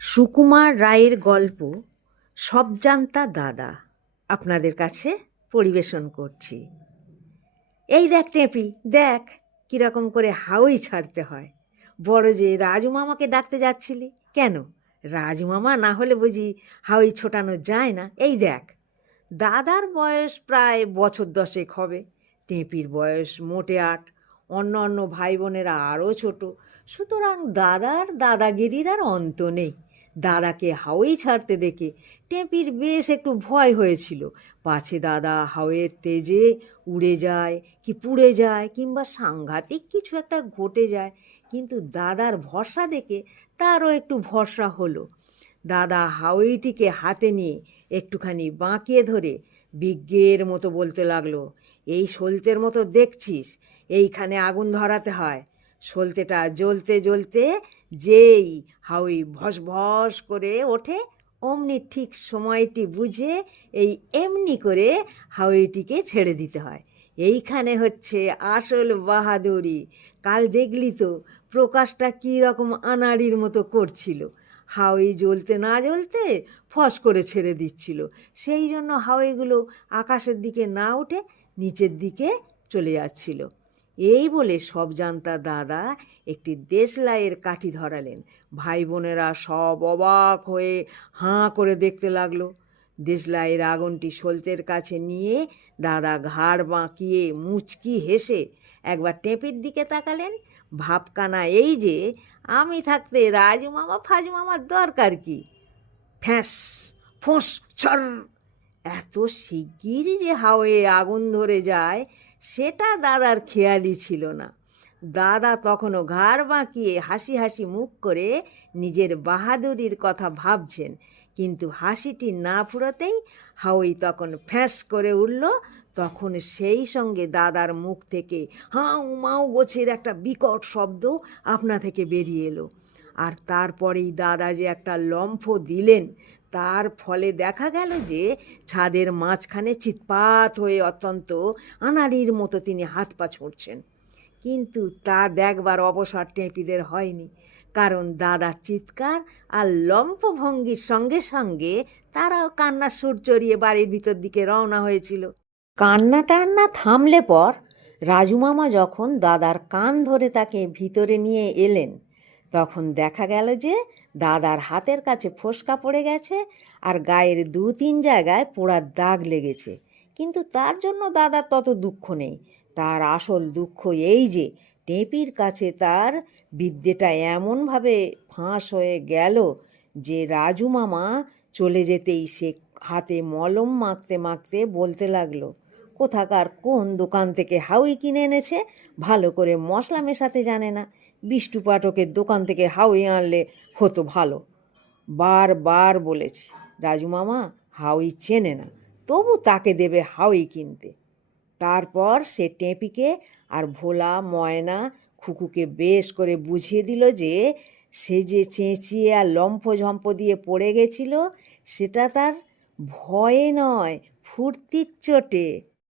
সুকুমার রায়ের গল্প সব জানতা দাদা আপনাদের কাছে পরিবেশন করছি। এই দেখ টেপি, দেখ কীরকম করে হাউই ছাড়তে হয়। বড় যে রাজু মামাকে ডাকতে যাচ্ছিলি কেন? রাজু মামা না হলে বুঝি হাউই ছোটানো যায় না? এই দেখ। দাদার বয়স প্রায় বছর 10 হবে, টেপির বয়স মোটে 8, অন্য অন্য ভাই বোনেরা আরও ছোট। সুতরাং দাদার দাদাগিরির আর অন্ত নেই। দাদাকে হাওয়াই ছাড়তে দেখে টেপির বেশ একটু ভয় হয়েছিল, পাছে দাদা হাওয়ের তেজে উড়ে যায় কি পুড়ে যায় কিংবা সাংঘাতিক কিছু একটা ঘটে যায়। কিন্তু দাদার ভরসা দেখে তারও একটু ভরসা হলো। দাদা হাওয়াইটিকে হাতে নিয়ে একটুখানি বাঁকিয়ে ধরে বিজ্ঞের মতো বলতে লাগলো, এই সলতের মতো দেখছিস, এইখানে আগুন ধরাতে হয়। সলতেটা জ্বলতে জ্বলতে যেই হাউই ভস ভস করে ওঠে, অমনি ঠিক সময়টি বুঝে এই এমনি করে হাউইটিকে ছেড়ে দিতে হয়। এইখানে হচ্ছে আসল বাহাদুরি। কাল দেখলি তো প্রকাশটা কী রকম আনাড়ির মতো করছিল। হাওয়াই জ্বলতে না জ্বলতে ফস করে ছেড়ে দিচ্ছিল, সেই জন্য হাওয়াইগুলো আকাশের দিকে না উঠে নিচের দিকে চলে যাচ্ছিল। এই বলে সব জানতা দাদা একটি দেশলাইয়ের কাঠি ধরালেন। ভাই বোনেরা সব অবাক হয়ে হাঁ করে দেখতে লাগলো। দেশলাইয়ের আগুনটি সলতের কাছে নিয়ে দাদা ঘাড় বাঁকিয়ে মুচকি হেসে একবার টেপির দিকে তাকালেন। ভাবকানা এই যে, আমি থাকতে রাজু মামা ফাজু মামার দরকার কি? ফ্যাঁস ফোঁস ছর! এত শিগগিরই যে হাওয়ে আগুন ধরে যায় সেটা দাদার খেয়ালই ছিল না। দাদা তখনও ঘাড় বাঁকিয়ে হাসি হাসি মুখ করে নিজের বাহাদুরির কথা ভাবছেন, কিন্তু হাসিটি না ফুরোতেই হাওই তখন ফ্যাঁস করে উঠল। তখন সেই সঙ্গে দাদার মুখ থেকে হাউ মাউ গোছের একটা বিকট শব্দ আপনা থেকে বেরিয়ে এলো। আর তারপরেই দাদা যে একটা লম্ফ দিলেন, তার ফলে দেখা গেল যে ছাদের মাঝখানে চিৎপাত হয়ে অত্যন্ত আনাড়ির মতো তিনি হাত পা ছুঁড়ছেন। কিন্তু তা দেখবার অবসর টেপিদের হয়নি, কারণ দাদার চিৎকার আর লম্ফ ভঙ্গির সঙ্গে সঙ্গে তারাও কান্নার সুর চড়িয়ে বাড়ির ভিতর দিকে রওনা হয়েছিল। কান্না টান্না থামলে পর রাজু মামা যখন দাদার কান ধরে তাকে ভিতরে নিয়ে এলেন, তখন দেখা গেল যে দাদার হাতের কাছে ফোসকা পড়ে গেছে আর গায়ের 2-3 জায়গায় পোড়ার দাগ লেগেছে। কিন্তু তার জন্য দাদার তত দুঃখ নেই। তার আসল দুঃখ এই যে টেপির কাছে তার বিদ্যেটা এমনভাবে ফাঁস হয়ে গেল যে রাজু মামা চলে যেতেই সে হাতে মলম মাখতে মাখতে বলতে লাগলো, কোথাকার কোন দোকান থেকে হাউই কিনে এনেছে, ভালো করে মশলা মেশাতে জানে না। বিষ্টু পাঠকের দোকান থেকে হাউই আনলে হতো ভালো। বারবার বলেছি রাজু মামা হাউই চেনে না, তবু তাকে দেবে হাউই কিনতে। তারপর সে টেপিকে আর ভোলা ময়না খুকুকে বেশ করে বুঝিয়ে দিল যে সে যে চেঁচিয়ে আর লম্ফঝম্প দিয়ে পড়ে গেছিল সেটা তার ভয়ে নয়, ফুর্তির চোটে।